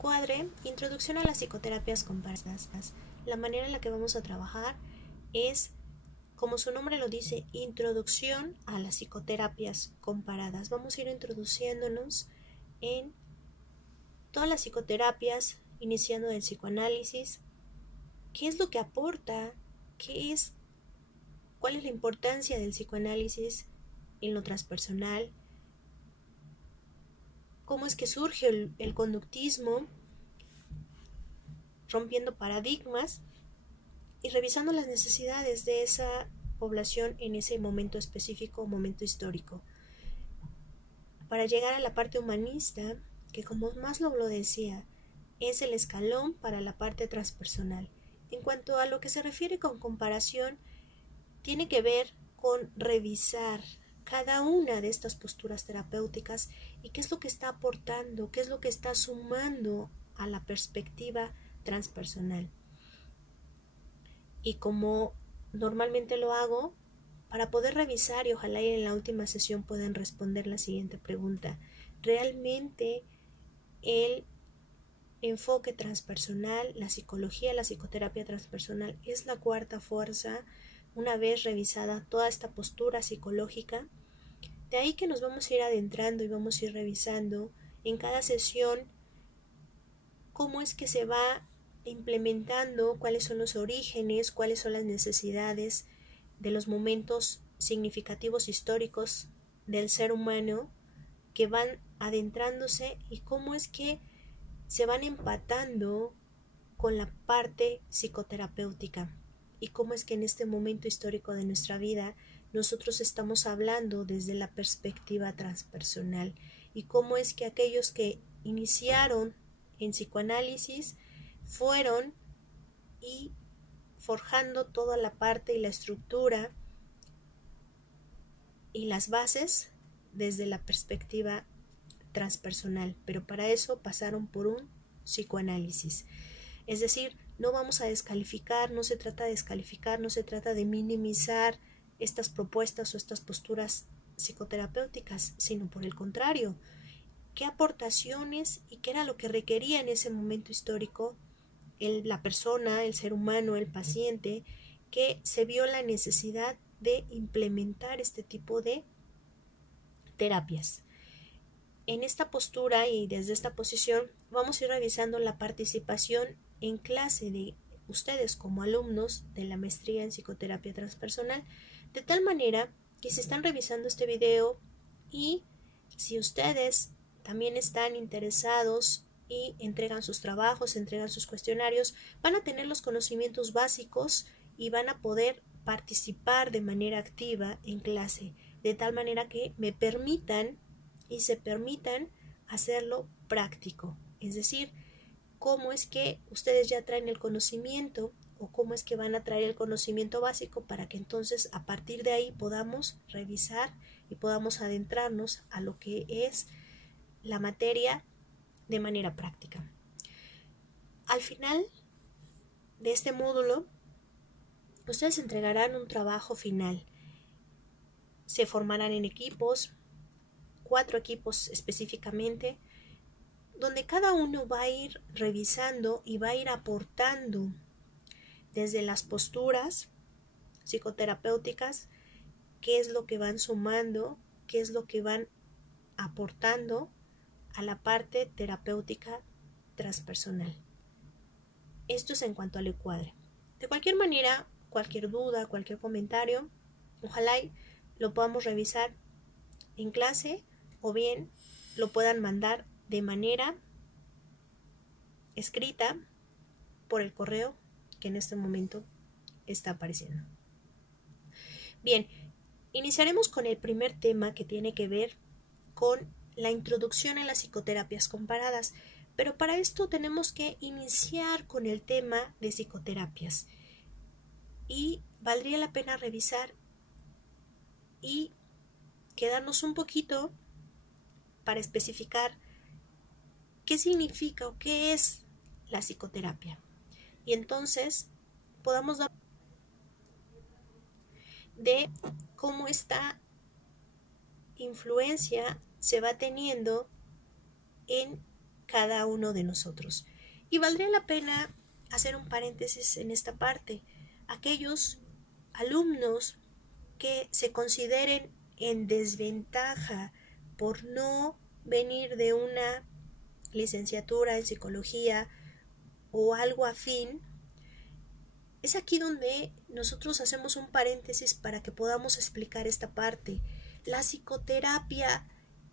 encuadre, introducción a las psicoterapias comparadas. La manera en la que vamos a trabajar es, como su nombre lo dice, introducción a las psicoterapias comparadas. Vamos a ir introduciéndonos en todas las psicoterapias, iniciando del psicoanálisis, qué es lo que aporta, cuál es la importancia del psicoanálisis en lo transpersonal, cómo es que surge el conductismo, rompiendo paradigmas y revisando las necesidades de esa población en ese momento específico, momento histórico, para llegar a la parte humanista, que como Maslow lo decía, es el escalón para la parte transpersonal. En cuanto a lo que se refiere con comparación, tiene que ver con revisar cada una de estas posturas terapéuticas y qué es lo que está aportando, qué es lo que está sumando a la perspectiva transpersonal. Y como normalmente lo hago, para poder revisar y ojalá en la última sesión puedan responder la siguiente pregunta: ¿realmente el enfoque transpersonal, la psicología, la psicoterapia transpersonal es la cuarta fuerza una vez revisada toda esta postura psicológica? De ahí que nos vamos a ir adentrando y vamos a ir revisando en cada sesión cómo es que se va implementando, cuáles son los orígenes, cuáles son las necesidades de los momentos significativos históricos del ser humano que van adentrándose y cómo es que se van empatando con la parte psicoterapéutica y cómo es que en este momento histórico de nuestra vida nosotros estamos hablando desde la perspectiva transpersonal y cómo es que aquellos que iniciaron en psicoanálisis fueron y forjando toda la parte y la estructura y las bases desde la perspectiva transpersonal, pero para eso pasaron por un psicoanálisis. Es decir, no vamos a descalificar, no se trata de descalificar, no se trata de minimizar estas propuestas o estas posturas psicoterapéuticas, sino por el contrario, qué aportaciones y qué era lo que requería en ese momento histórico la persona, el ser humano, el paciente, que se vio la necesidad de implementar este tipo de terapias. En esta postura y desde esta posición vamos a ir revisando la participación en clase de ustedes como alumnos de la maestría en psicoterapia transpersonal, de tal manera que si están revisando este video y si ustedes también están interesados y entregan sus trabajos, entregan sus cuestionarios, van a tener los conocimientos básicos y van a poder participar de manera activa en clase, de tal manera que me permitan y se permitan hacerlo práctico, es decir, cómo es que ustedes ya traen el conocimiento o cómo es que van a traer el conocimiento básico para que entonces a partir de ahí podamos revisar y podamos adentrarnos a lo que es la materia de manera práctica. Al final de este módulo, ustedes entregarán un trabajo final. Se formarán en equipos, 4 equipos específicamente, donde cada uno va a ir revisando y va a ir aportando desde las posturas psicoterapéuticas qué es lo que van sumando, qué es lo que van aportando a la parte terapéutica transpersonal. Esto es en cuanto al encuadre. De cualquier manera, cualquier duda, cualquier comentario, ojalá lo podamos revisar en clase o bien lo puedan mandar de manera escrita por el correo que en este momento está apareciendo. Bien, iniciaremos con el primer tema que tiene que ver con la introducción a las psicoterapias comparadas, pero para esto tenemos que iniciar con el tema de psicoterapias y valdría la pena revisar y quedarnos un poquito para especificar qué significa o qué es la psicoterapia y entonces podamos dar de cómo esta influencia se va teniendo en cada uno de nosotros. Y valdría la pena hacer un paréntesis en esta parte. Aquellos alumnos que se consideren en desventaja por no venir de una licenciatura en psicología o algo afín, es aquí donde nosotros hacemos un paréntesis para que podamos explicar esta parte. La psicoterapia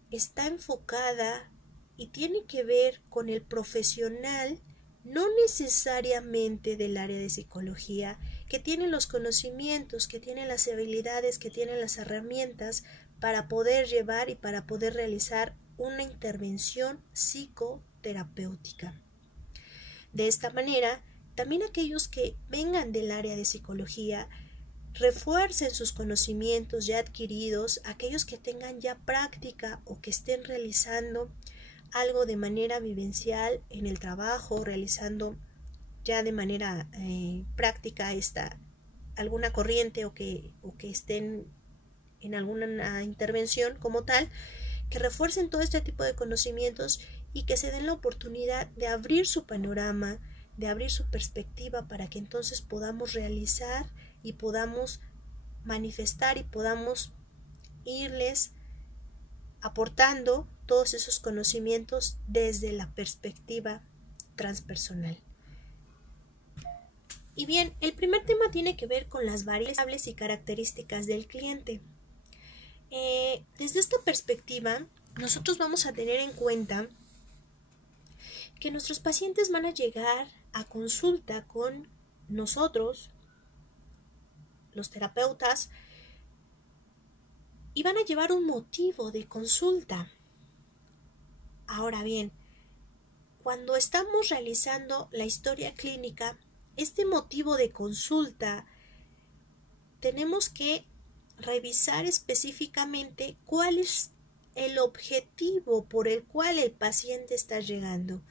está enfocada y tiene que ver con el profesional, no necesariamente del área de psicología, que tiene los conocimientos, que tiene las habilidades, que tiene las herramientas para poder llevar y para poder realizar una intervención psicoterapéutica. De esta manera, también aquellos que vengan del área de psicología refuercen sus conocimientos ya adquiridos, aquellos que tengan ya práctica o que estén realizando algo de manera vivencial en el trabajo, realizando ya de manera práctica alguna corriente o que estén en alguna intervención como tal, que refuercen todo este tipo de conocimientos y que se den la oportunidad de abrir su panorama, de abrir su perspectiva para que entonces podamos realizar y podamos manifestar y podamos irles aportando todos esos conocimientos desde la perspectiva transpersonal. Y bien, el primer tema tiene que ver con las variables y características del cliente. Desde esta perspectiva, nosotros vamos a tener en cuenta que nuestros pacientes van a llegar a consulta con nosotros, los terapeutas, y van a llevar un motivo de consulta. Ahora bien, cuando estamos realizando la historia clínica, este motivo de consulta tenemos que revisar específicamente cuál es el objetivo por el cual el paciente está llegando.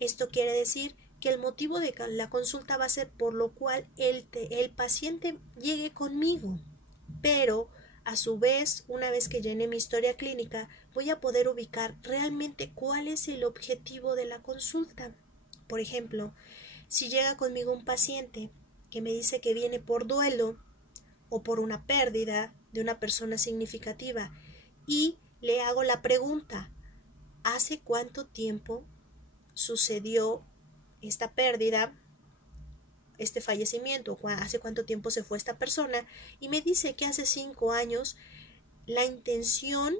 Esto quiere decir que el motivo de la consulta va a ser por lo cual el paciente llegue conmigo, pero a su vez, una vez que llene mi historia clínica, voy a poder ubicar realmente cuál es el objetivo de la consulta. Por ejemplo, si llega conmigo un paciente que me dice que viene por duelo o por una pérdida de una persona significativa y le hago la pregunta, ¿hace cuánto tiempo sucedió esta pérdida, este fallecimiento? ¿Hace cuánto tiempo se fue esta persona? Y me dice que hace 5 años. La intención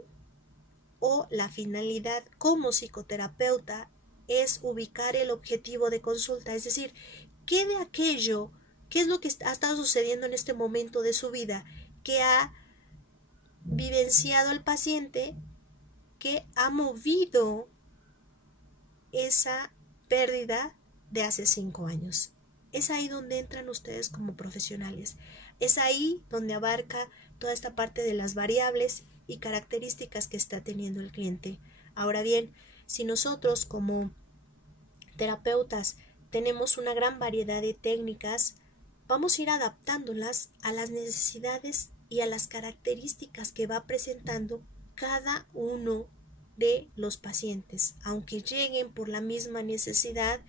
o la finalidad como psicoterapeuta es ubicar el objetivo de consulta, es decir, ¿qué de aquello, qué es lo que ha estado sucediendo en este momento de su vida que ha vivenciado el paciente, que ha movido esa pérdida de hace 5 años? Es ahí donde entran ustedes como profesionales, es ahí donde abarca toda esta parte de las variables y características que está teniendo el cliente. Ahora bien, si nosotros como terapeutas tenemos una gran variedad de técnicas, vamos a ir adaptándolas a las necesidades y a las características que va presentando cada uno de los pacientes. Aunque lleguen por la misma necesidad,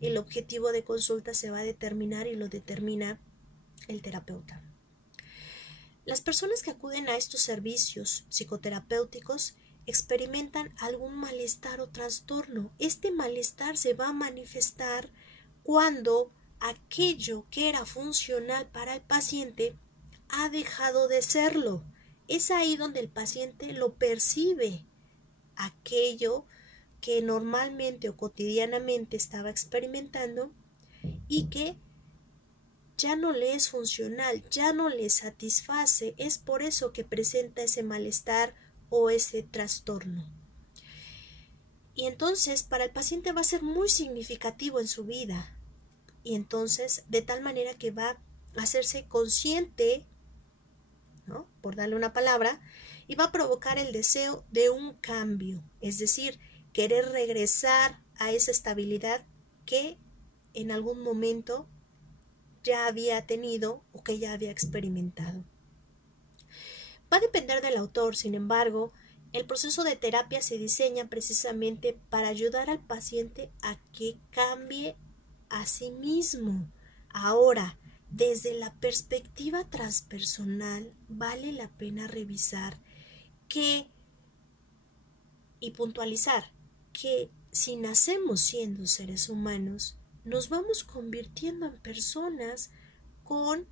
el objetivo de consulta se va a determinar y lo determina el terapeuta. Las personas que acuden a estos servicios psicoterapéuticos experimentan algún malestar o trastorno. Este malestar se va a manifestar cuando aquello que era funcional para el paciente ha dejado de serlo. Es ahí donde el paciente lo percibe. Aquello que normalmente o cotidianamente estaba experimentando y que ya no le es funcional, ya no le satisface, es por eso que presenta ese malestar o ese trastorno. Y entonces para el paciente va a ser muy significativo en su vida, y entonces de tal manera que va a hacerse consciente, ¿no?, por darle una palabra, y va a provocar el deseo de un cambio, es decir, querer regresar a esa estabilidad que en algún momento ya había tenido o que ya había experimentado. Va a depender del autor, sin embargo, El proceso de terapia se diseña precisamente para ayudar al paciente a que cambie a sí mismo. Ahora, desde la perspectiva transpersonal, vale la pena revisar y puntualizar que si nacemos siendo seres humanos, nos vamos convirtiendo en personas con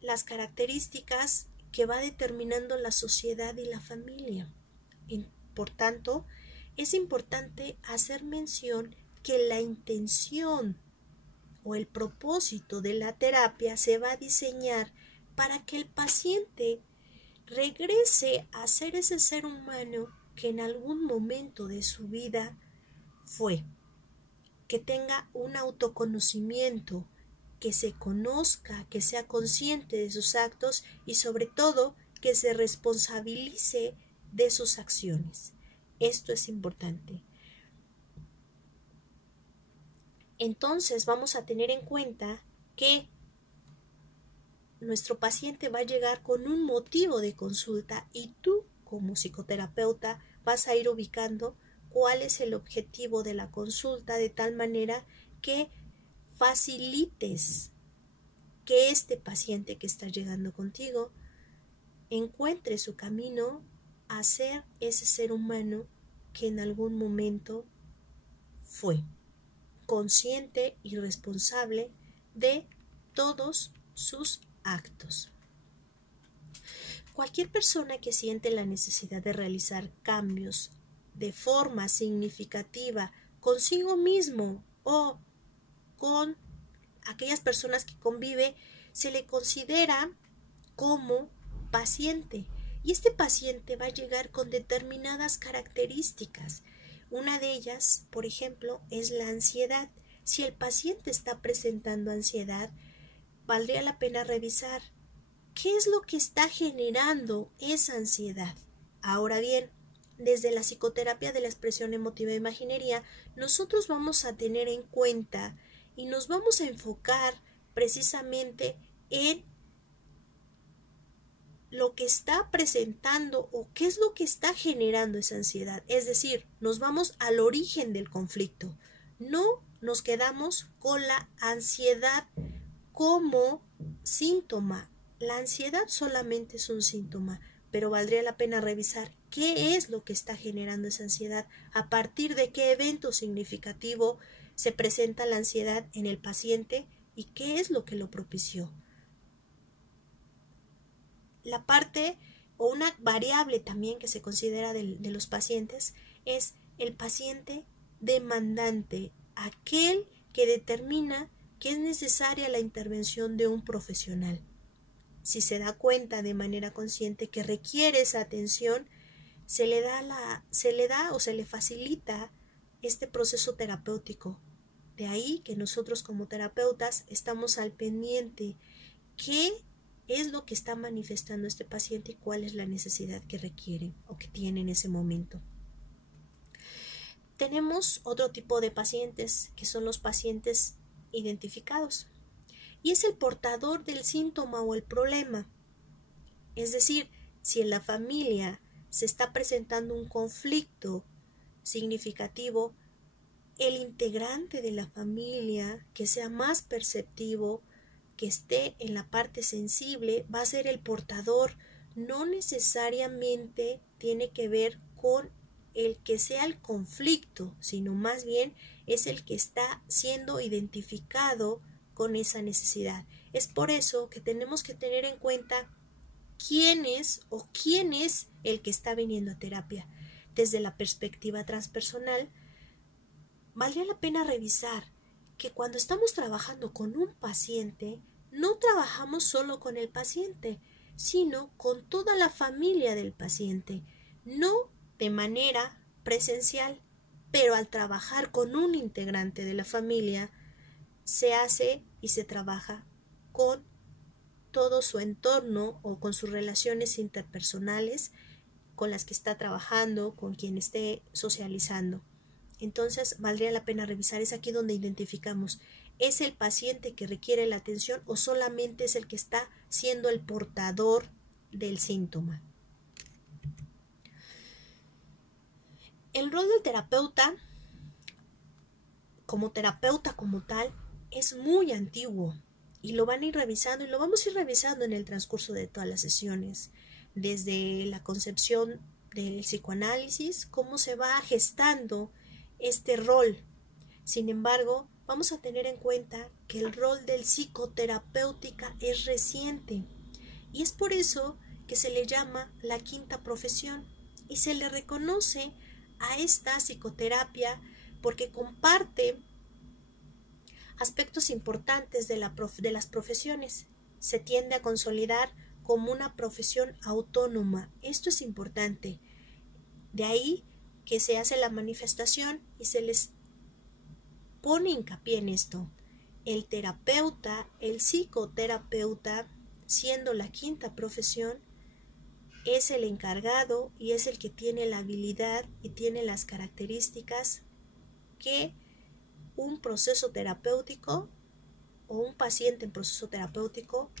las características que va determinando la sociedad y la familia. Por tanto, es importante hacer mención que la intención o el propósito de la terapia se va a diseñar para que el paciente regrese a ser ese ser humano que en algún momento de su vida fue, que tenga un autoconocimiento, que se conozca, que sea consciente de sus actos y sobre todo que se responsabilice de sus acciones. Esto es importante. Entonces vamos a tener en cuenta que nuestro paciente va a llegar con un motivo de consulta y tú como psicoterapeuta vas a ir ubicando cuál es el objetivo de la consulta de tal manera que facilites que este paciente que está llegando contigo encuentre su camino a ser ese ser humano que en algún momento fue, consciente y responsable de todos sus actos. Cualquier persona que siente la necesidad de realizar cambios de forma significativa consigo mismo o con aquellas personas que convive, se le considera como paciente. Y este paciente va a llegar con determinadas características. Una de ellas, por ejemplo, es la ansiedad. Si el paciente está presentando ansiedad, valdría la pena revisar qué es lo que está generando esa ansiedad. Ahora bien, desde la psicoterapia de la expresión emotiva e imaginería, nosotros vamos a tener en cuenta y nos vamos a enfocar precisamente en lo que está presentando o qué es lo que está generando esa ansiedad. Es decir, nos vamos al origen del conflicto. No nos quedamos con la ansiedad como síntoma. La ansiedad solamente es un síntoma, pero valdría la pena revisar qué es lo que está generando esa ansiedad, a partir de qué evento significativo se presenta la ansiedad en el paciente y qué es lo que lo propició. La parte o una variable también que se considera de los pacientes es el paciente demandante, aquel que determina que es necesaria la intervención de un profesional. Si se da cuenta de manera consciente que requiere esa atención, se le da o se le facilita este proceso terapéutico. De ahí que nosotros como terapeutas estamos al pendiente qué es lo que está manifestando este paciente y cuál es la necesidad que requiere o que tiene en ese momento. Tenemos otro tipo de pacientes que son los pacientes identificados y es el portador del síntoma o el problema. Es decir, si en la familia se está presentando un conflicto significativo, el integrante de la familia que sea más perceptivo, que esté en la parte sensible, va a ser el portador. No necesariamente tiene que ver con el que sea el conflicto, sino más bien es el que está siendo identificado con esa necesidad. Es por eso que tenemos que tener en cuenta quién es el que está viniendo a terapia. Desde la perspectiva transpersonal, valdría la pena revisar que cuando estamos trabajando con un paciente, no trabajamos solo con el paciente, sino con toda la familia del paciente, no de manera presencial, pero al trabajar con un integrante de la familia, se hace y se trabaja con todo su entorno o con sus relaciones interpersonales con las que está trabajando, con quien esté socializando. Entonces valdría la pena revisar, es aquí donde identificamos, ¿es el paciente que requiere la atención o solamente es el que está siendo el portador del síntoma? El rol del terapeuta como tal es muy antiguo y lo van a ir revisando y lo vamos a ir revisando en el transcurso de todas las sesiones, desde la concepción del psicoanálisis, cómo se va gestando este rol. Sin embargo, vamos a tener en cuenta que el rol del psicoterapéutica es reciente y es por eso que se le llama la quinta profesión y se le reconoce a esta psicoterapia porque comparte aspectos importantes de las profesiones. Se tiende a consolidar como una profesión autónoma. Esto es importante. De ahí que se hace la manifestación y se les pone hincapié en esto. El terapeuta, el psicoterapeuta, siendo la quinta profesión, es el encargado y es el que tiene la habilidad y tiene las características que un proceso terapéutico o un paciente en proceso terapéutico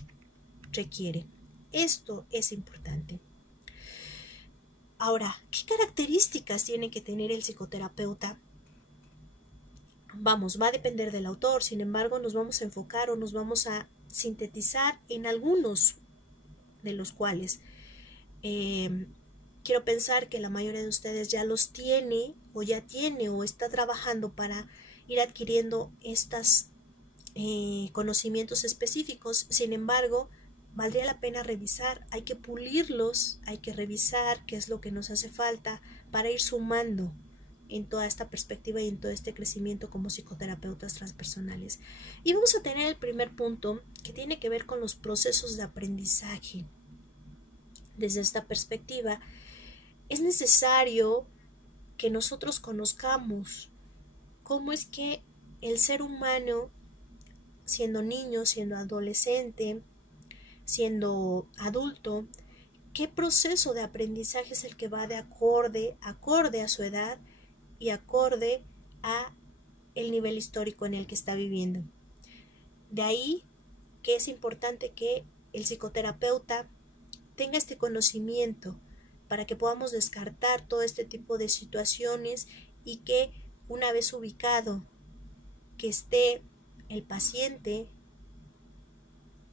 requiere. Esto es importante. Ahora, ¿qué características tiene que tener el psicoterapeuta? Va a depender del autor, sin embargo, nos vamos a enfocar o nos vamos a sintetizar en algunos de los cuales quiero pensar que la mayoría de ustedes ya los tiene o está trabajando para ir adquiriendo estos conocimientos específicos. Sin embargo, valdría la pena revisar, hay que pulirlos, hay que revisar qué es lo que nos hace falta para ir sumando en toda esta perspectiva y en todo este crecimiento como psicoterapeutas transpersonales. Y vamos a tener el primer punto que tiene que ver con los procesos de aprendizaje. Desde esta perspectiva, es necesario que nosotros conozcamos cómo es que el ser humano, siendo niño, siendo adolescente, siendo adulto, qué proceso de aprendizaje es el que va de acorde a su edad y acorde a el nivel histórico en el que está viviendo. De ahí que es importante que el psicoterapeuta tenga este conocimiento para que podamos descartar todo este tipo de situaciones y que una vez ubicado que esté el paciente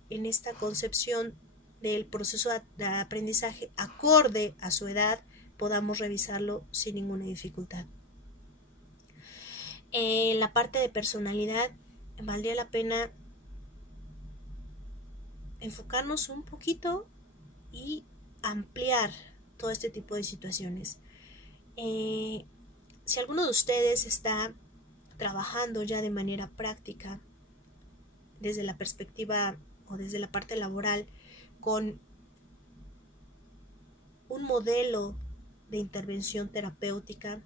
en esta concepción del proceso de aprendizaje acorde a su edad, podamos revisarlo sin ninguna dificultad. En la parte de personalidad, valdría la pena enfocarnos un poquito y ampliar todo este tipo de situaciones. Si alguno de ustedes está trabajando ya de manera práctica desde la perspectiva o desde la parte laboral con un modelo de intervención terapéutica,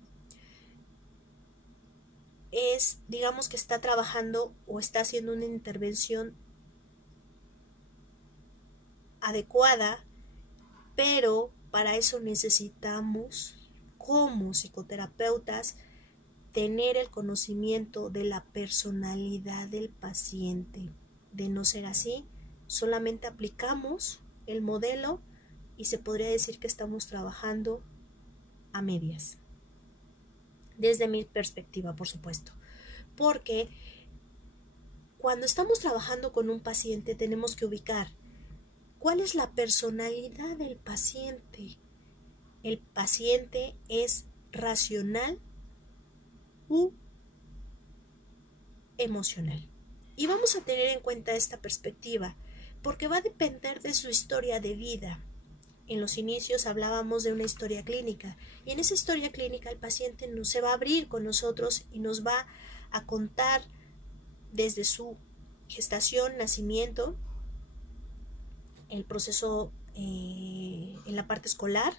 digamos que está trabajando o está haciendo una intervención adecuada, pero para eso necesitamos, como psicoterapeutas, tener el conocimiento de la personalidad del paciente. De no ser así, solamente aplicamos el modelo y se podría decir que estamos trabajando a medias. Desde mi perspectiva, por supuesto. Porque cuando estamos trabajando con un paciente tenemos que ubicar cuál es la personalidad del paciente. El paciente es racional u emocional. Y vamos a tener en cuenta esta perspectiva porque va a depender de su historia de vida. En los inicios hablábamos de una historia clínica y en esa historia clínica el paciente se va a abrir con nosotros y nos va a contar desde su gestación, nacimiento, el proceso en la parte escolar,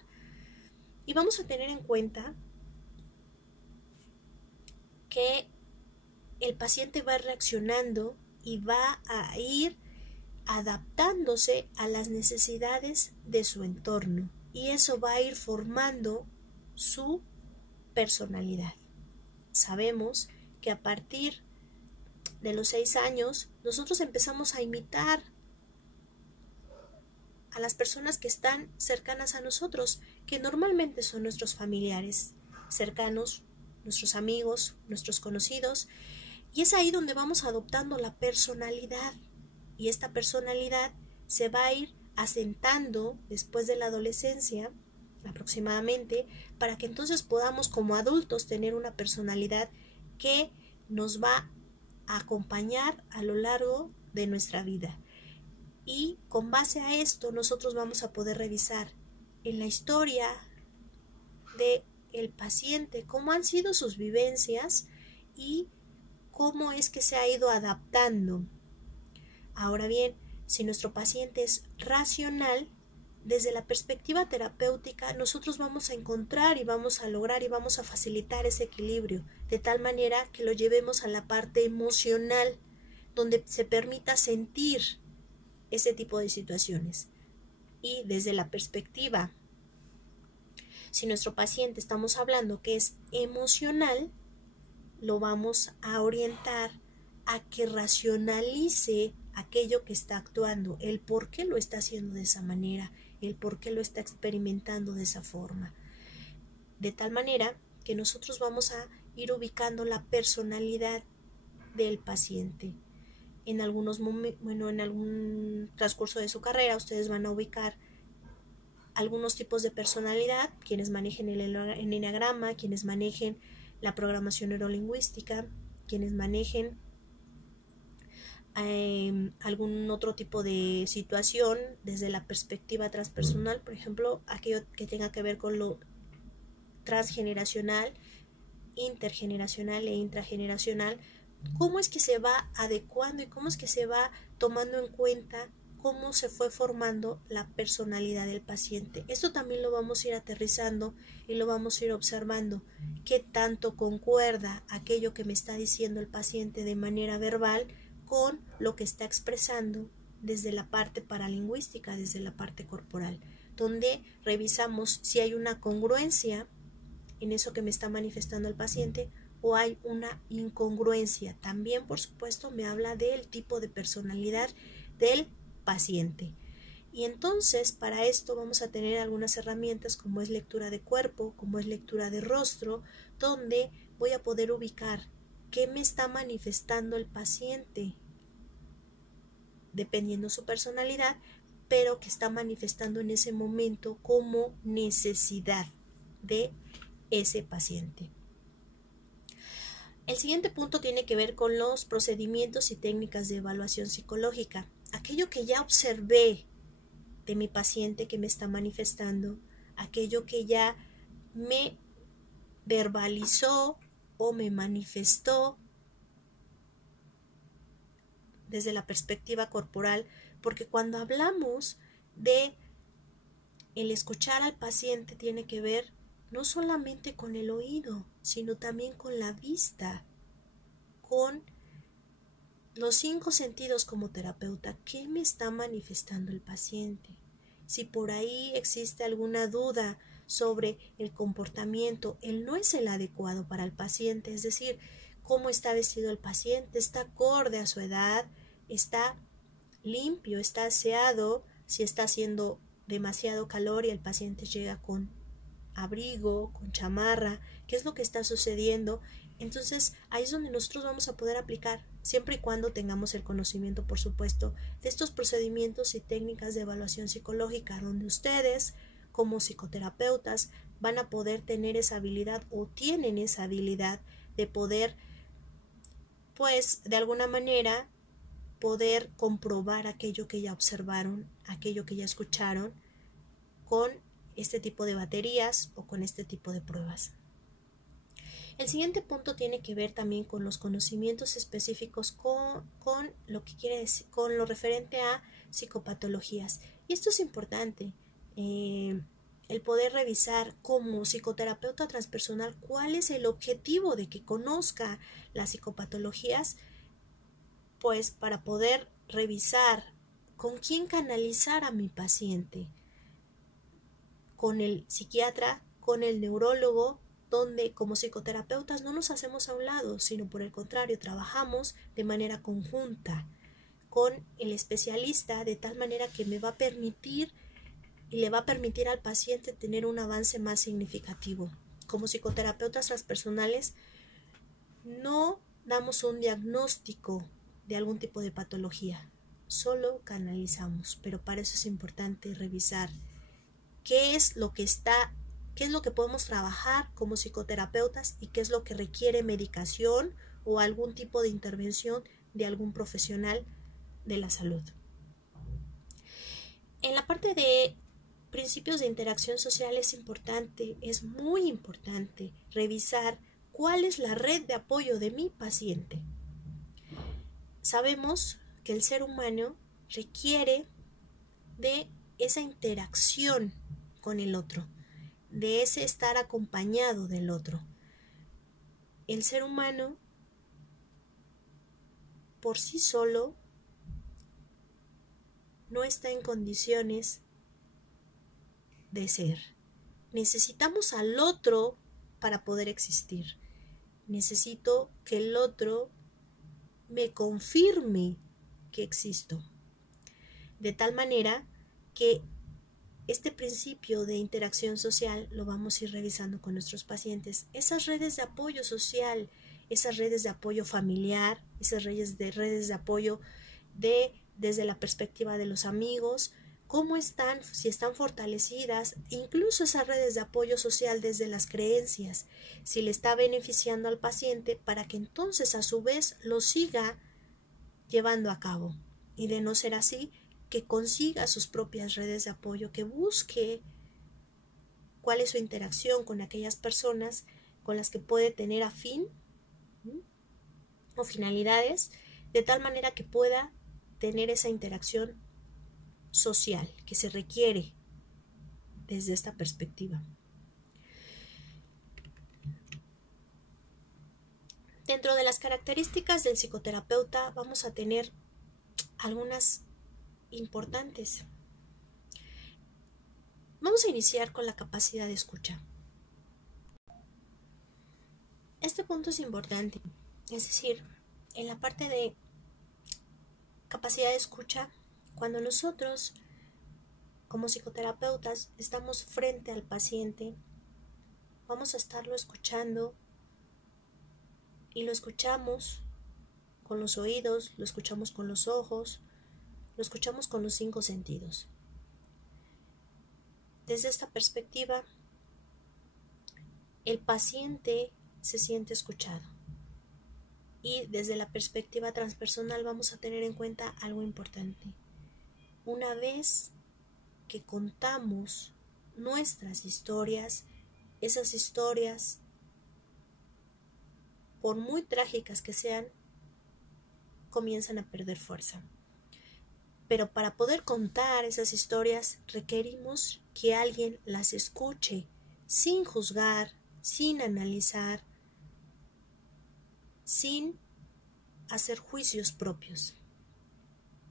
y vamos a tener en cuenta que el paciente va reaccionando y va a ir adaptándose a las necesidades de su entorno y eso va a ir formando su personalidad. Sabemos que a partir de los 6 años nosotros empezamos a imitar a las personas que están cercanas a nosotros, que normalmente son nuestros familiares. cercanos, nuestros amigos, nuestros conocidos, y es ahí donde vamos adoptando la personalidad, y esta personalidad se va a ir asentando después de la adolescencia aproximadamente, para que entonces podamos como adultos tener una personalidad que nos va a acompañar a lo largo de nuestra vida. Y con base a esto nosotros vamos a poder revisar en la historia del paciente cómo han sido sus vivencias y cómo es que se ha ido adaptando. Ahora bien, si nuestro paciente es racional, desde la perspectiva terapéutica nosotros vamos a encontrar y vamos a lograr y vamos a facilitar ese equilibrio, de tal manera que lo llevemos a la parte emocional, donde se permita sentir ese tipo de situaciones. Y desde la perspectiva, si nuestro paciente estamos hablando que es emocional, lo vamos a orientar a que racionalice aquello que está actuando, el por qué lo está haciendo de esa manera, el por qué lo está experimentando de esa forma. De tal manera que nosotros vamos a ir ubicando la personalidad del paciente. En algún transcurso de su carrera ustedes van a ubicar algunos tipos de personalidad, quienes manejen el enneagrama, quienes manejen la programación neurolingüística, quienes manejen algún otro tipo de situación desde la perspectiva transpersonal, por ejemplo, aquello que tenga que ver con lo transgeneracional, intergeneracional e intrageneracional, cómo es que se va adecuando y cómo es que se va tomando en cuenta cómo se fue formando la personalidad del paciente. Esto también lo vamos a ir aterrizando y lo vamos a ir observando, qué tanto concuerda aquello que me está diciendo el paciente de manera verbal con lo que está expresando desde la parte paralingüística, desde la parte corporal, donde revisamos si hay una congruencia en eso que me está manifestando el paciente o hay una incongruencia. También, por supuesto, me habla del tipo de personalidad del paciente. Y entonces, para esto vamos a tener algunas herramientas como es lectura de cuerpo, como es lectura de rostro, donde voy a poder ubicar qué me está manifestando el paciente, dependiendo su personalidad, pero que está manifestando en ese momento como necesidad de ese paciente. El siguiente punto tiene que ver con los procedimientos y técnicas de evaluación psicológica. Aquello que ya observé de mi paciente que me está manifestando, aquello que ya me verbalizó o me manifestó desde la perspectiva corporal, porque cuando hablamos de el escuchar al paciente tiene que ver no solamente con el oído, sino también con la vista, con los 5 sentidos como terapeuta. ¿Qué me está manifestando el paciente? Si por ahí existe alguna duda sobre el comportamiento, él no es el adecuado para el paciente, es decir, cómo está vestido el paciente, está acorde a su edad, está limpio, está aseado, si está haciendo demasiado calor y el paciente llega con abrigo, con chamarra, qué es lo que está sucediendo. Entonces ahí es donde nosotros vamos a poder aplicar, siempre y cuando tengamos el conocimiento, por supuesto, de estos procedimientos y técnicas de evaluación psicológica, donde ustedes como psicoterapeutas van a poder tener esa habilidad o tienen esa habilidad de poder, pues de alguna manera, poder comprobar aquello que ya observaron, aquello que ya escucharon con este tipo de baterías o con este tipo de pruebas. El siguiente punto tiene que ver también con los conocimientos específicos con lo que quiere decir, con lo referente a psicopatologías. Y esto es importante, el poder revisar como psicoterapeuta transpersonal cuál es el objetivo de que conozca las psicopatologías, pues para poder revisar con quién canalizar a mi paciente, con el psiquiatra, con el neurólogo, donde como psicoterapeutas no nos hacemos a un lado, sino por el contrario, trabajamos de manera conjunta con el especialista, de tal manera que me va a permitir y le va a permitir al paciente tener un avance más significativo. como psicoterapeutas transpersonales no damos un diagnóstico de algún tipo de patología, solo canalizamos, pero para eso es importante revisar qué es lo que podemos trabajar como psicoterapeutas y qué es lo que requiere medicación o algún tipo de intervención de algún profesional de la salud. En la parte de principios de interacción social es muy importante revisar cuál es la red de apoyo de mi paciente. Sabemos que el ser humano requiere de esa interacción con el otro, de ese estar acompañado del otro. El ser humano por sí solo no está en condiciones de ser. Necesitamos al otro para poder existir. Necesito que el otro me confirme que existo. De tal manera que este principio de interacción social lo vamos a ir revisando con nuestros pacientes. Esas redes de apoyo social, esas redes de apoyo familiar, esas redes de apoyo desde la perspectiva de los amigos, cómo están, si están fortalecidas, incluso esas redes de apoyo social desde las creencias, si le está beneficiando al paciente para que entonces a su vez lo siga llevando a cabo. Y de no ser así, que consiga sus propias redes de apoyo, que busque cuál es su interacción con aquellas personas con las que puede tener afín o finalidades, de tal manera que pueda tener esa interacción social que se requiere desde esta perspectiva. Dentro de las características del psicoterapeuta vamos a tener algunas importantes. Vamos a iniciar con la capacidad de escucha. Este punto es importante, es decir, en la parte de capacidad de escucha, cuando nosotros como psicoterapeutas estamos frente al paciente, vamos a estarlo escuchando y lo escuchamos con los oídos, lo escuchamos con los ojos, lo escuchamos con los 5 sentidos. Desde esta perspectiva, el paciente se siente escuchado. Y desde la perspectiva transpersonal vamos a tener en cuenta algo importante. Una vez que contamos nuestras historias, esas historias, por muy trágicas que sean, comienzan a perder fuerza. Pero para poder contar esas historias requerimos que alguien las escuche sin juzgar, sin analizar, sin hacer juicios propios.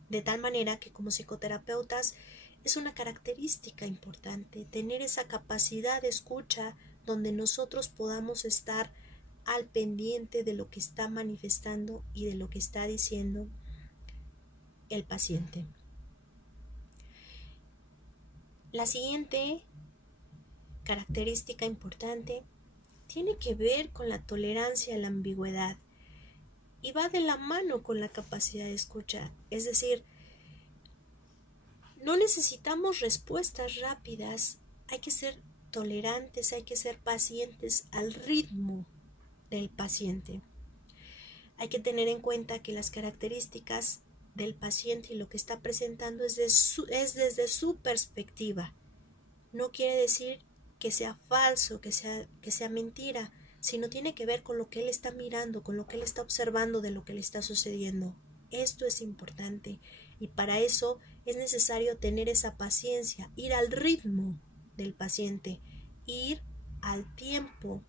De tal manera que como psicoterapeutas es una característica importante tener esa capacidad de escucha donde nosotros podamos estar al pendiente de lo que está manifestando y de lo que está diciendo el paciente. La siguiente característica importante tiene que ver con la tolerancia a la ambigüedad y va de la mano con la capacidad de escucha. Es decir, no necesitamos respuestas rápidas, hay que ser tolerantes, hay que ser pacientes al ritmo del paciente. Hay que tener en cuenta que las características del paciente y lo que está presentando es desde su perspectiva. No quiere decir que sea falso, que sea mentira, sino tiene que ver con lo que él está mirando, con lo que él está observando de lo que le está sucediendo. Esto es importante y para eso es necesario tener esa paciencia, ir al ritmo del paciente, ir al tiempo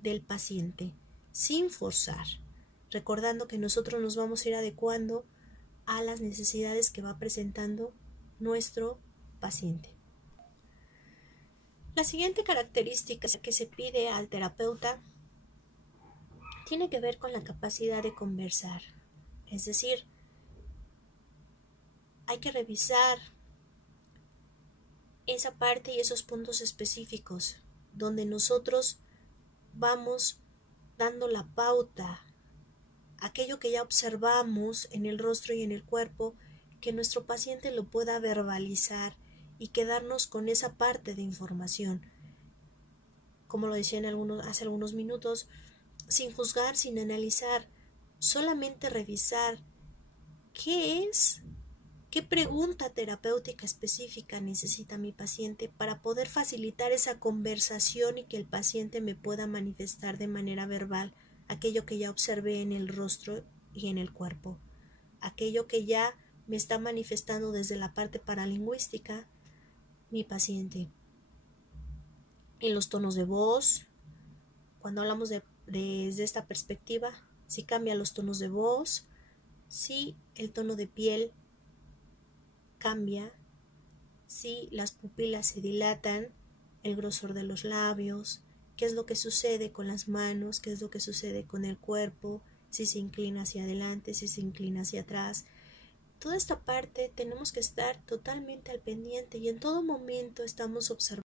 del paciente, sin forzar, recordando que nosotros nos vamos a ir adecuando a las necesidades que va presentando nuestro paciente. La siguiente característica que se pide al terapeuta tiene que ver con la capacidad de conversar. Es decir, hay que revisar esa parte y esos puntos específicos donde nosotros vamos dando la pauta, aquello que ya observamos en el rostro y en el cuerpo, que nuestro paciente lo pueda verbalizar y quedarnos con esa parte de información. Como lo decía hace algunos minutos, sin juzgar, sin analizar, solamente revisar qué pregunta terapéutica específica necesita mi paciente para poder facilitar esa conversación y que el paciente me pueda manifestar de manera verbal aquello que ya observé en el rostro y en el cuerpo, aquello que ya me está manifestando desde la parte paralingüística mi paciente. En los tonos de voz, cuando hablamos desde esta perspectiva, si cambian los tonos de voz, si el tono de piel cambia, si las pupilas se dilatan, el grosor de los labios, qué es lo que sucede con las manos, qué es lo que sucede con el cuerpo, si se inclina hacia adelante, si se inclina hacia atrás. Toda esta parte tenemos que estar totalmente al pendiente y en todo momento estamos observando